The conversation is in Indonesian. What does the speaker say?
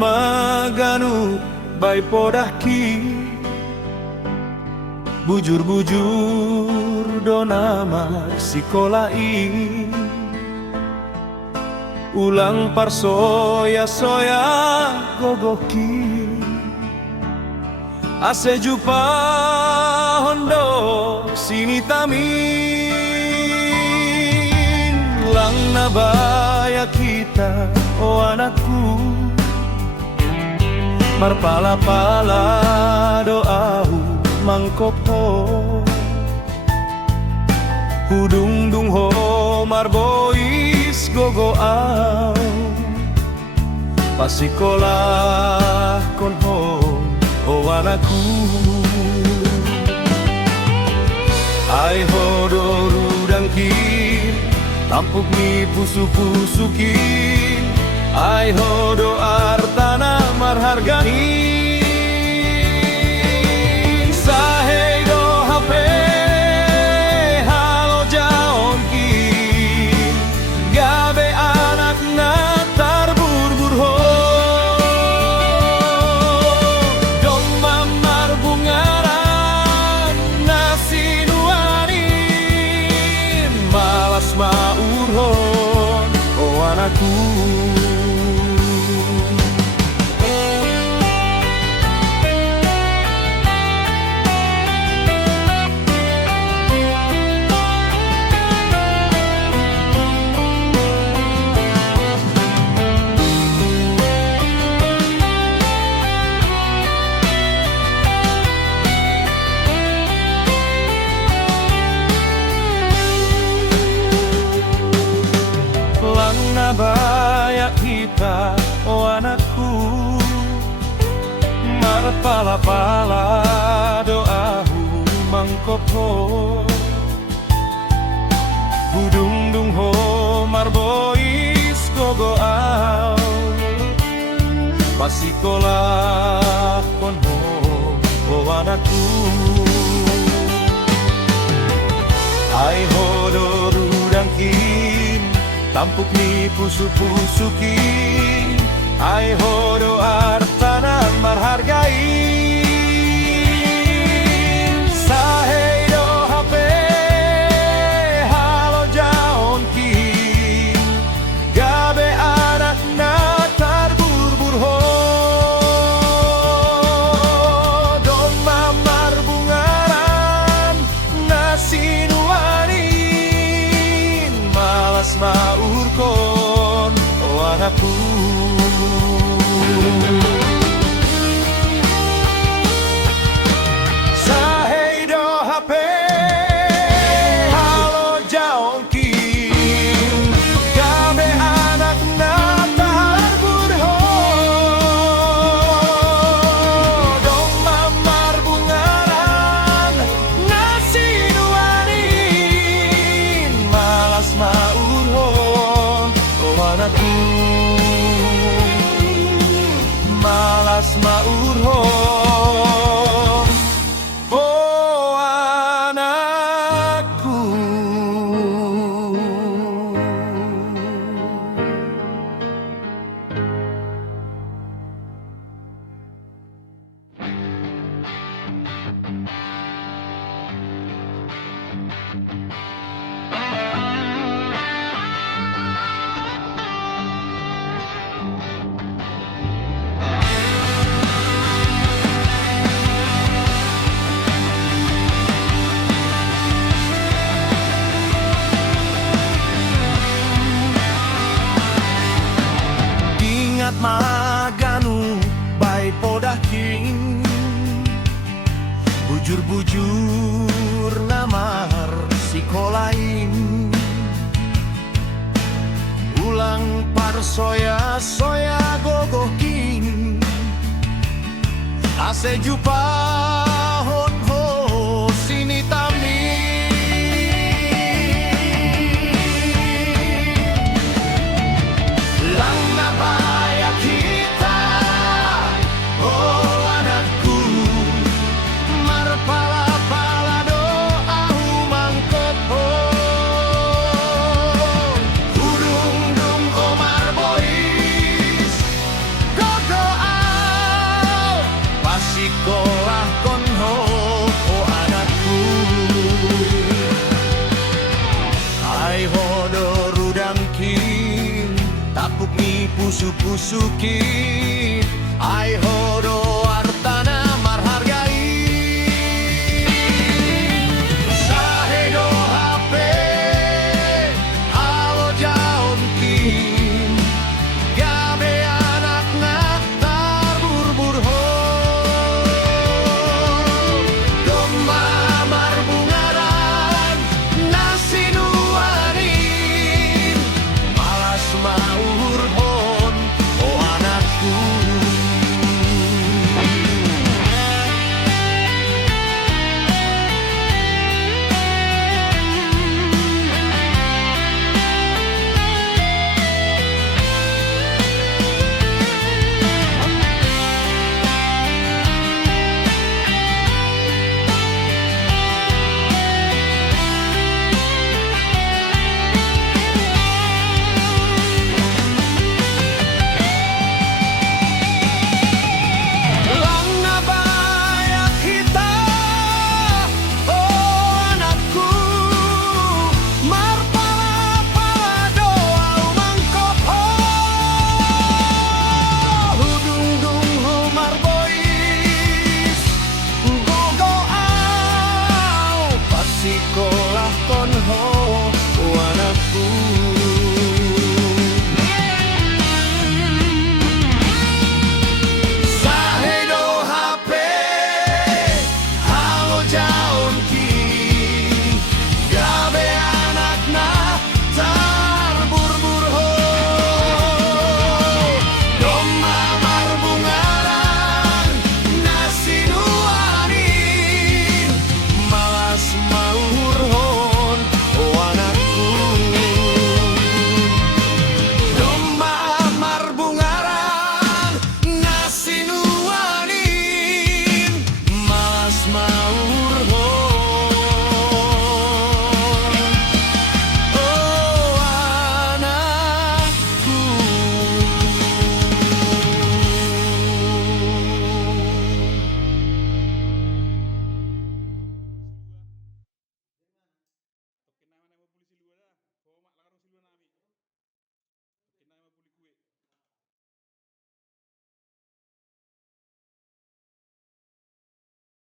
maganu bai podaki bujur-bujur do nama sikolai ulang par soya gogoki ase jupa hondo sini tamin lang nabaya kita oh anakku marpala-pala doahu mangkopo hudung-dung ho marbois gogo au pasikolah kon ho oh anakku ai ho do rudangkin tampuk mi pusu-pusukin ai ho do artana marhargai sahe do hape halo jaonki gabe anak na tarbur-bur ho dong mamar bungaran nasi nuanin malas maur ho oh anakku nabaya kita oh anakku marpala-pala doahu mangkopo hudung-dung ho marbois gogo au pasikolah kon ho oh anakku ai ho do rudangkin tampuk ni pusu-pusuki ai ho do artana marhargai sahe do hape halo jaonki gabe anak na tarbur-bur ho don mamar bungaran nasi nuanin malas maur kon oh anakku sahe do hape halo jaonki gabe anak na tarbur ho dong mamar bungaran nasi nuanin malas maur ho oh anakku malas maur ho oh anakku. Ingat maganu bai podaking bujur-bujur namar sikolain ulang par soya gogoking ase jupa hon ho sini tamin lang nabaya kita oh anakku marpala-pala doahu mangkopo hudung-dung omar bois gogo busuk-busuki